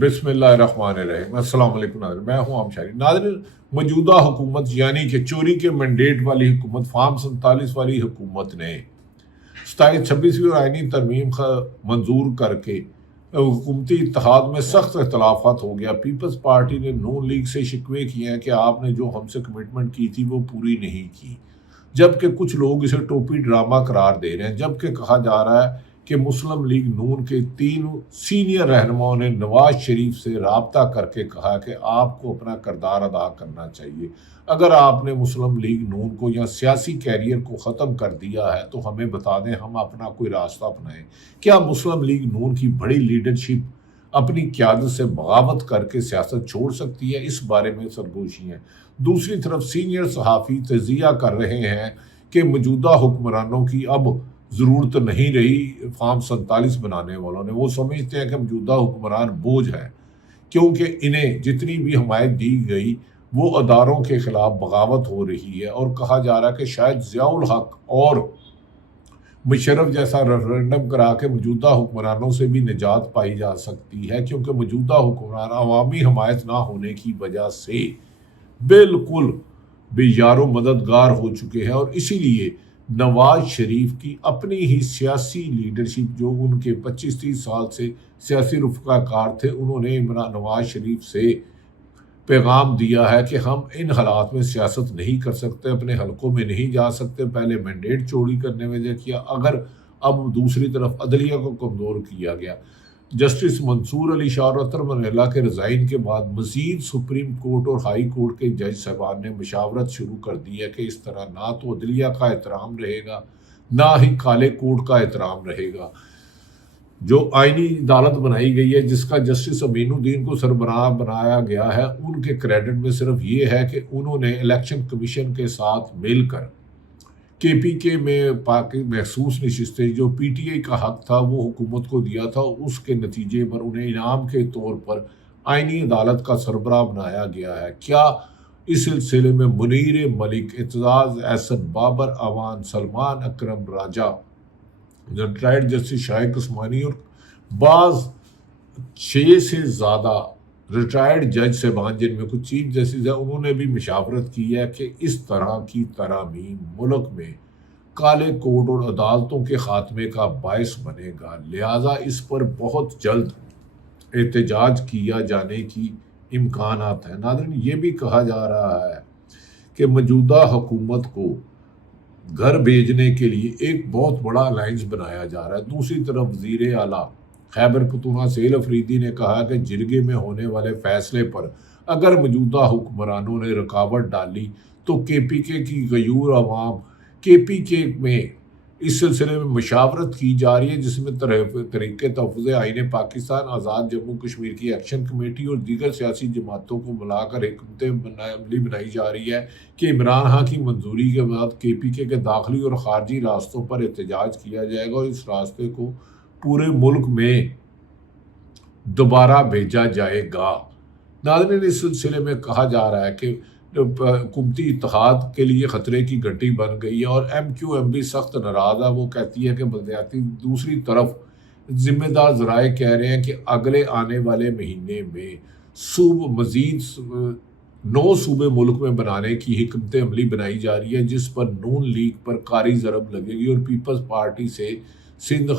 بسم اللہ الرحمن الرحیم۔ السلام علیکم ناظرین، میں ہوں عام شاعری۔ ناظرین، موجودہ حکومت یعنی کہ چوری کے مینڈیٹ والی حکومت، فارم 47 والی حکومت نے 26ویں اور آئینی ترمیم منظور کر کے حکومتی اتحاد میں سخت اختلافات ہو گیا۔ پیپلز پارٹی نے نون لیگ سے شکوے کیے ہیں کہ آپ نے جو ہم سے کمٹمنٹ کی تھی وہ پوری نہیں کی، جبکہ کچھ لوگ اسے ٹوپی ڈرامہ قرار دے رہے ہیں۔ جبکہ کہا جا رہا ہے کہ مسلم لیگ نون کے 3 سینئر رہنماؤں نے نواز شریف سے رابطہ کر کے کہا کہ آپ کو اپنا کردار ادا کرنا چاہیے۔ اگر آپ نے مسلم لیگ نون کو یا سیاسی کیریئر کو ختم کر دیا ہے تو ہمیں بتا دیں، ہم اپنا کوئی راستہ اپنائیں۔ کیا مسلم لیگ نون کی بڑی لیڈرشپ اپنی قیادت سے بغاوت کر کے سیاست چھوڑ سکتی ہے؟ اس بارے میں سرگوشی ہیں۔ دوسری طرف سینئر صحافی تجزیہ کر رہے ہیں کہ موجودہ حکمرانوں کی اب ضرورت نہیں رہی فارم 47 بنانے والوں نے۔ وہ سمجھتے ہیں کہ موجودہ حکمران بوجھ ہے، کیونکہ انہیں جتنی بھی حمایت دی گئی وہ اداروں کے خلاف بغاوت ہو رہی ہے، اور کہا جا رہا ہے کہ شاید ضیاء الحق اور مشرف جیسا ریفرنڈم کرا کے موجودہ حکمرانوں سے بھی نجات پائی جا سکتی ہے، کیونکہ موجودہ حکمران عوامی حمایت نہ ہونے کی وجہ سے بالکل بے یار و مددگار ہو چکے ہیں۔ اور اسی لیے نواز شریف کی اپنی ہی سیاسی لیڈرشپ، جو ان کے 25-30 سال سے سیاسی رفقا کار تھے، انہوں نے نواز شریف سے پیغام دیا ہے کہ ہم ان حالات میں سیاست نہیں کر سکتے، اپنے حلقوں میں نہیں جا سکتے۔ پہلے مینڈیٹ چوری کرنے میں کیا، اگر اب دوسری طرف عدلیہ کو کمزور کیا گیا۔ جسٹس منصور علی شاہ اور اطہر منیلا کے ریزائن کے بعد مزید سپریم کورٹ اور ہائی کورٹ کے جج صاحبان نے مشاورت شروع کر دی ہے کہ اس طرح نہ تو عدلیہ کا احترام رہے گا، نہ ہی کالے کوٹ کا احترام رہے گا۔ جو آئینی عدالت بنائی گئی ہے، جس کا جسٹس امین الدین کو سربراہ بنایا گیا ہے، ان کے کریڈٹ میں صرف یہ ہے کہ انہوں نے الیکشن کمیشن کے ساتھ مل کر کے پی کے میں محسوس نشستیں جو پی ٹی آئی کا حق تھا وہ حکومت کو دیا تھا، اس کے نتیجے پر انہیں انعام کے طور پر آئینی عدالت کا سربراہ بنایا گیا ہے۔ کیا اس سلسلے میں منیر ملک، اعتزاز احسن، بابر اعوان، سلمان اکرم راجہ، ریٹائرڈ جسٹس شاہد عثمانی اور بعض 6 سے زیادہ ریٹائرڈ جج صاحبان، جن میں کچھ چیف جسٹس ہیں، انہوں نے بھی مشاورت کی ہے کہ اس طرح کی ترامیم ملک میں کالے کوٹ اور عدالتوں کے خاتمے کا باعث بنے گا، لہٰذا اس پر بہت جلد احتجاج کیا جانے کی امکانات ہیں۔ ناظرین، یہ بھی کہا جا رہا ہے کہ موجودہ حکومت کو گھر بھیجنے کے لیے ایک بہت بڑا الائنس بنایا جا رہا ہے۔ دوسری طرف وزیر اعلیٰ خیبر پختونخوا سہیل افریدی نے کہا کہ جرگے میں ہونے والے فیصلے پر اگر موجودہ حکمرانوں نے رکاوٹ ڈالی تو کے پی کے کی غیور عوام کے پی کے میں اس سلسلے میں مشاورت کی جا رہی ہے، جس میں تحریک تحفظ آئین پاکستان، آزاد جموں کشمیر کی ایکشن کمیٹی اور دیگر سیاسی جماعتوں کو ملا کر حکمت عملی بنائی جا رہی ہے کہ عمران خان کی منظوری کے بعد کے پی کے داخلی اور خارجی راستوں پر احتجاج کیا جائے گا، اور اس راستے کو پورے ملک میں دوبارہ بھیجا جائے گا۔ ناظرین، اس سلسلے میں کہا جا رہا ہے کہ حکومتی اتحاد کے لیے خطرے کی گھنٹی بن گئی ہے، اور ایم کیو ایم بھی سخت ناراض ہے۔ وہ کہتی ہے کہ بلدیاتی، دوسری طرف ذمہ دار ذرائع کہہ رہے ہیں کہ اگلے آنے والے مہینے میں مزید 9 صوبے ملک میں بنانے کی حکمت عملی بنائی جا رہی ہے، جس پر نون لیگ پر کاری ضرب لگے گی، اور پیپلز پارٹی سے سندھ،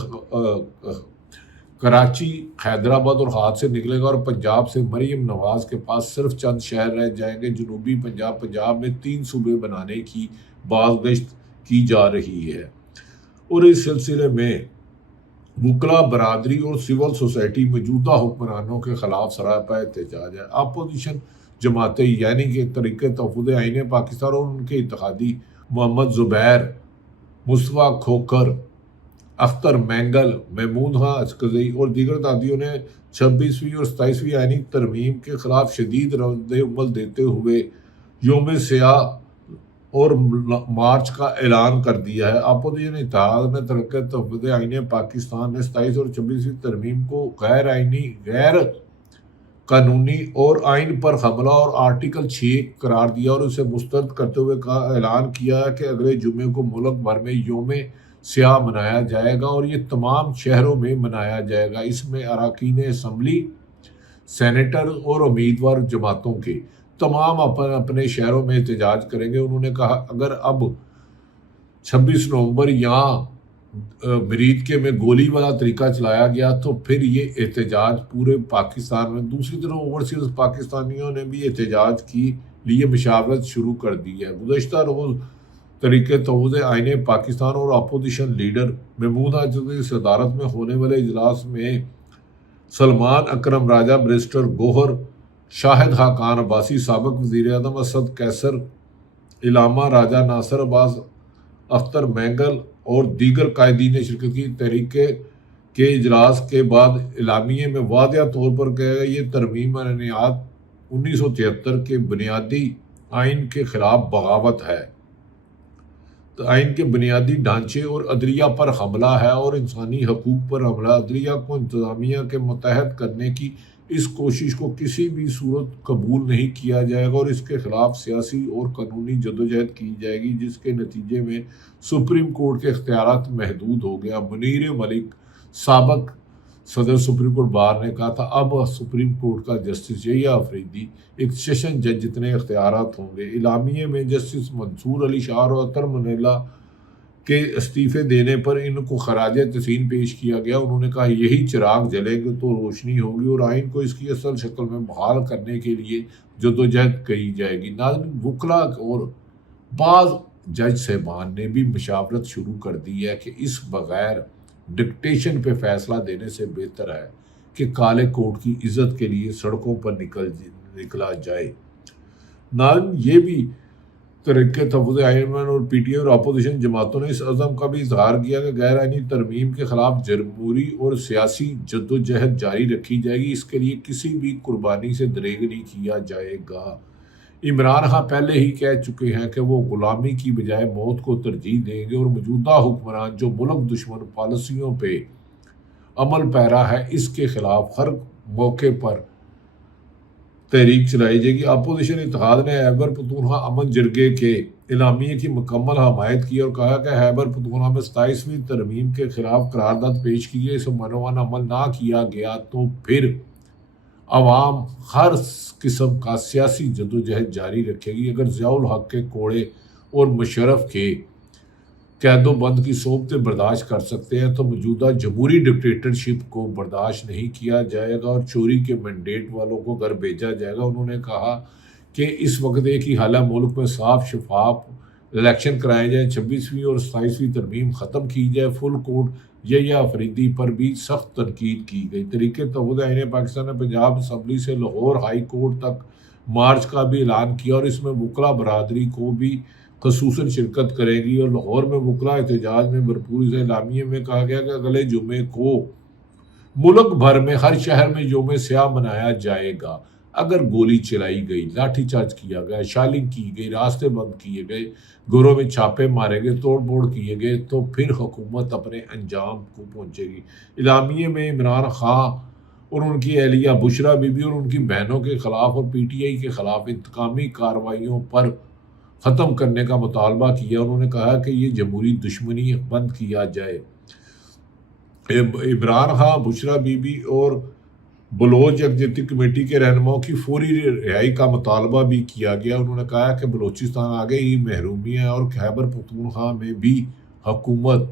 کراچی، حیدرآباد اور ہاتھ سے نکلے گا، اور پنجاب سے مریم نواز کے پاس صرف چند شہر رہ جائیں گے۔ جنوبی پنجاب میں 3 صوبے بنانے کی بازگشت کی جا رہی ہے، اور اس سلسلے میں وکلا برادری اور سول سوسائٹی موجودہ حکمرانوں کے خلاف سراپا احتجاج ہے۔ اپوزیشن جماعتیں یعنی کہ تحریک تحفظ آئین پاکستان اور ان کے اتحادی محمد زبیر، مصطفیٰ کھوکھر، اختر مینگل، محمود خان اچکزئی اور دیگر اتحادیوں نے 26ویں اور 27ویں آئینی ترمیم کے خلاف شدید رد عمل دیتے ہوئے یوم سیاہ اور مارچ کا اعلان کر دیا ہے۔ اپوزیشن اتحاد میں تحریک تحفظ آئین پاکستان نے 27 اور 26ویں ترمیم کو غیر آئینی، غیر قانونی اور آئین پر حملہ اور آرٹیکل 6 قرار دیا، اور اسے مسترد کرتے ہوئے اعلان کیا کہ اگلے جمعے کو ملک بھر میں یوم سیاہ منایا جائے گا، اور یہ تمام شہروں میں منایا جائے گا۔ اس میں اراکین اسمبلی، سینیٹر اور امیدوار جماعتوں کے تمام اپنے شہروں میں احتجاج کریں گے۔ انہوں نے کہا اگر اب 26 نومبر یہاں مریدکے میں گولی والا طریقہ چلایا گیا تو پھر یہ احتجاج پورے پاکستان میں۔ دوسری طرف اوورسیز پاکستانیوں نے بھی احتجاج کی لیے مشاورت شروع کر دی ہے۔ گزشتہ روز طریقے تفویض آئین پاکستان اور اپوزیشن لیڈر محمود حافظ کی صدارت میں ہونے والے اجلاس میں سلمان اکرم راجہ، بیرسٹر گوہر شاہد، خاقان عباسی، سابق وزیر اعظم اسد کیسر، علامہ راجہ، ناصر عباس، اختر مینگل اور دیگر قائدین نے شرکت کی۔ تحریک کے اجلاس کے بعد اعلامیے میں واضح طور پر کہا گیا یہ ترمیم آئین 1973 کے بنیادی آئین کے خلاف بغاوت ہے، آئین کے بنیادی ڈھانچے اور عدلیہ پر حملہ ہے اور انسانی حقوق پر حملہ۔ عدلیہ کو انتظامیہ کے متحد کرنے کی اس کوشش کو کسی بھی صورت قبول نہیں کیا جائے گا اور اس کے خلاف سیاسی اور قانونی جدوجہد کی جائے گی، جس کے نتیجے میں سپریم کورٹ کے اختیارات محدود ہو گیا۔ منیر ملک، سابق صدر سپریم کورٹ بار نے کہا تھا اب سپریم کورٹ کا جسٹس یحییٰ آفریدی ایک سیشن جج جتنے اختیارات ہوں گے۔ اعلامیے میں جسٹس منصور علی شاہ اور اطہر منیلا کے استعفے دینے پر ان کو خراج تحسین پیش کیا گیا۔ انہوں نے کہا یہی چراغ جلے گا تو روشنی ہوگی اور آئین کو اس کی اصل شکل میں بحال کرنے کے لیے جدوجہد کی جائے گی۔ ناظرین، وکلاء اور بعض جج صاحبان نے بھی مشاورت شروع کر دی ہے کہ اس بغیر ڈکٹیشن پہ فیصلہ دینے سے بہتر ہے کہ کالے کوٹ کی عزت کے لیے سڑکوں پر نکلا جائے۔ ناظرین، یہ بھی تحریک تفویض آئین اور پی ٹی آئی اور اپوزیشن جماعتوں نے اس عزم کا بھی اظہار کیا کہ غیر آئینی ترمیم کے خلاف جمہوری اور سیاسی جدوجہد جاری رکھی جائے گی، اس کے لیے کسی بھی قربانی سے دریغ نہیں کیا جائے گا۔ عمران خان پہلے ہی کہہ چکے ہیں کہ وہ غلامی کی بجائے موت کو ترجیح دیں گے اور موجودہ حکمران جو ملک دشمن پالیسیوں پہ عمل پیرا ہے اس کے خلاف ہر موقع پر تحریک چلائی جائے گی۔ اپوزیشن اتحاد نے خیبر پختونخوا امن جرگے کے اعلامیے کی مکمل حمایت کی اور کہا کہ خیبر پختونخوا میں 27ویں ترمیم کے خلاف قرارداد پیش کی گئی، اسے منوان عمل نہ کیا گیا تو پھر عوام ہر قسم کا سیاسی جدوجہد جاری رکھے گی۔ اگر ضیاء الحق کے کوڑے اور مشرف کے قید و بند کی صحبتیں برداشت کر سکتے ہیں تو موجودہ جمہوری ڈکٹیٹرشپ کو برداشت نہیں کیا جائے گا اور چوری کے مینڈیٹ والوں کو گھر بھیجا جائے گا۔ انہوں نے کہا کہ اس وقت ایک ہی حال ہے، ملک میں صاف شفاف الیکشن کرائے جائیں، 26ویں اور 27ویں ترمیم ختم کی جائے۔ فل کورٹ یحییٰ آفریدی پر بھی سخت تنقید کی گئی۔ تحریک تفویض آئین پاکستان نے پنجاب اسمبلی سے لاہور ہائی کورٹ تک مارچ کا بھی اعلان کیا اور اس میں وکلاء برادری کو بھی خصوصاً شرکت کرے گی اور لاہور میں وکلاء احتجاج میں بھرپور حصہ۔ اعلامیے میں کہا گیا کہ اگلے جمعے کو ملک بھر میں ہر شہر میں یوم سیاہ منایا جائے گا۔ اگر گولی چلائی گئی، لاٹھی چارج کیا گیا، شالنگ کی گئی، راستے بند کیے گئے، گھروں میں چھاپے مارے گئے، توڑ پھوڑ کیے گئے تو پھر حکومت اپنے انجام کو پہنچے گی۔ اعلامیے میں عمران خان اور ان کی اہلیہ بشرا بی بی اور ان کی بہنوں کے خلاف اور پی ٹی آئی کے خلاف انتقامی کارروائیوں پر ختم کرنے کا مطالبہ کیا۔ انہوں نے کہا کہ یہ جمہوری دشمنی بند کیا جائے۔ عمران خان، بشرا بی بی اور بلوچ یکجہتی کمیٹی کے رہنماؤں کی فوری رہائی کا مطالبہ بھی کیا گیا۔ انہوں نے کہا کہ بلوچستان آگے ہی محرومی ہے اور خیبر پختونخوا میں بھی حکومت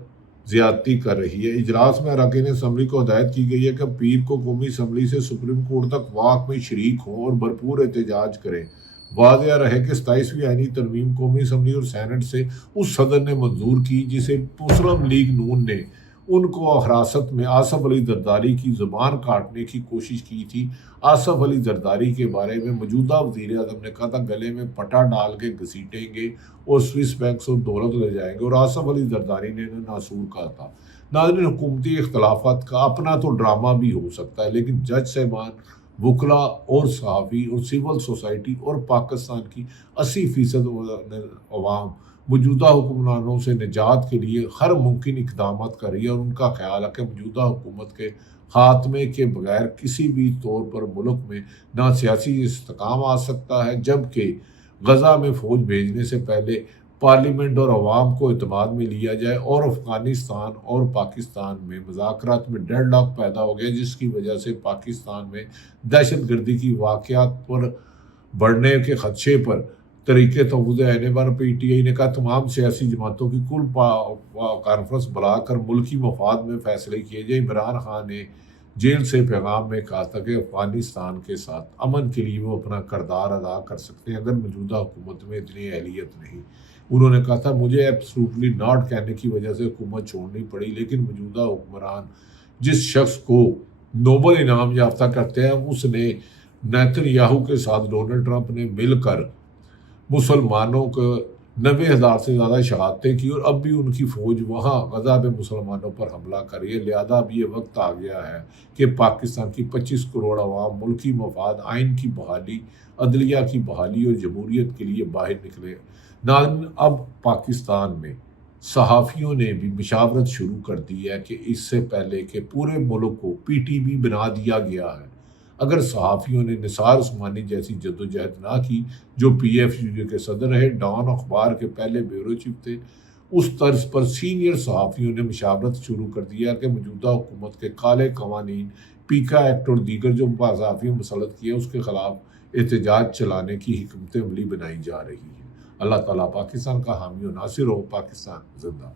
زیادتی کر رہی ہے۔ اجلاس میں اراکین اسمبلی کو ہدایت کی گئی ہے کہ پیر کو قومی اسمبلی سے سپریم کورٹ تک واک میں شریک ہوں اور بھرپور احتجاج کریں۔ واضح رہے کہ 27ویں آئینی ترمیم قومی اسمبلی اور سینٹ سے اس صدر نے منظور کی جسے مسلم لیگ نون نے ان کو حراست میں آصف علی زرداری کی زبان کاٹنے کی کوشش کی تھی۔ آصف علی زرداری کے بارے میں موجودہ وزیر اعظم نے کہا تھا گلے میں پٹا ڈال کے گھسیٹیں گے اور سوئس بینک سے دولت لے جائیں گے، اور آصف علی زرداری نے انہیں ناسور کہا تھا۔ ناظرین، حکومتی اختلافات کا اپنا تو ڈرامہ بھی ہو سکتا ہے، لیکن جج صاحبان، وکلاء اور صحافی اور سول سوسائٹی اور پاکستان کی 80% عوام موجودہ حکمرانوں سے نجات کے لیے ہر ممکن اقدامات کر رہی ہے اور ان کا خیال ہے کہ موجودہ حکومت کے خاتمے کے بغیر کسی بھی طور پر ملک میں نہ سیاسی استحکام آ سکتا ہے، جبکہ غزہ میں فوج بھیجنے سے پہلے پارلیمنٹ اور عوام کو اعتماد میں لیا جائے، اور افغانستان اور پاکستان میں مذاکرات میں ڈیڈ لاک پیدا ہو گیا، جس کی وجہ سے پاکستان میں دہشت گردی کی واقعات پر بڑھنے کے خدشے پر طریقے تفویض آنے پر پی ٹی آئی نے کہا تمام سیاسی جماعتوں کی کل کانفرنس بلا کر ملکی مفاد میں فیصلے کیے جائیں۔ عمران خان نے جیل سے پیغام میں کہا تھا کہ افغانستان کے ساتھ امن کے لیے وہ اپنا کردار ادا کر سکتے ہیں، اگر موجودہ حکومت میں اتنی اہلیت نہیں۔ انہوں نے کہا تھا مجھے ایبسلوٹلی ناٹ کہنے کی وجہ سے حکومت چھوڑنی پڑی، لیکن موجودہ حکمران جس شخص کو نوبل انعام یافتہ کرتے ہیں، اس نے نیتن یاہو کے ساتھ ڈونلڈ ٹرمپ نے مل کر مسلمانوں کو 90,000 سے زیادہ شہادتیں کی، اور اب بھی ان کی فوج وہاں غزہ میں مسلمانوں پر حملہ کر رہی ہے۔ لہذا اب یہ وقت آ گیا ہے کہ پاکستان کی 25 کروڑ عوام ملکی مفاد، آئین کی بحالی، عدلیہ کی بحالی اور جمہوریت کے لیے باہر نکلے۔ ناظرین، اب پاکستان میں صحافیوں نے بھی مشاورت شروع کر دی ہے کہ اس سے پہلے کہ پورے ملک کو پی ٹی بی بنا دیا گیا ہے، اگر صحافیوں نے نثار عثمانی جیسی جدوجہد نہ کی، جو پی ایف یو کے صدر رہے، ڈان اخبار کے پہلے بیورو چیف تھے، اس طرز پر سینئر صحافیوں نے مشاورت شروع کر دیا کہ موجودہ حکومت کے کالے قوانین، پیکا ایکٹ اور دیگر جو صحافیوں مسلط کیے، اس کے خلاف احتجاج چلانے کی حکمت عملی بنائی جا رہی ہے۔ اللہ تعالیٰ پاکستان کا حامی و ناصر ہو۔ پاکستان زندہ۔